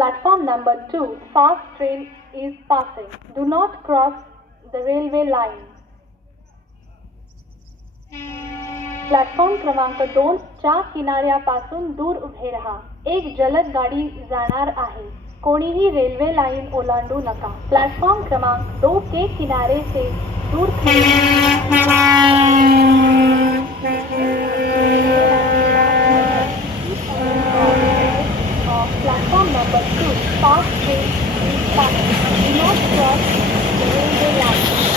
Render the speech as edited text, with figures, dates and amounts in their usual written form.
Platform number 2. Fast train is passing. Do not cross the railway line. Platform क्रमांक 2 च्या किनाऱ्यापासून दूर उभे राहा. एक जलद गाडी जाणार आहे. कोणीही रेल्वे लाइन ओलांडू नका. प्लॅटफॉर्म क्रमांक 2 के किनारे से दूर platform number 2 fast train is passing. Do not cross the railway line.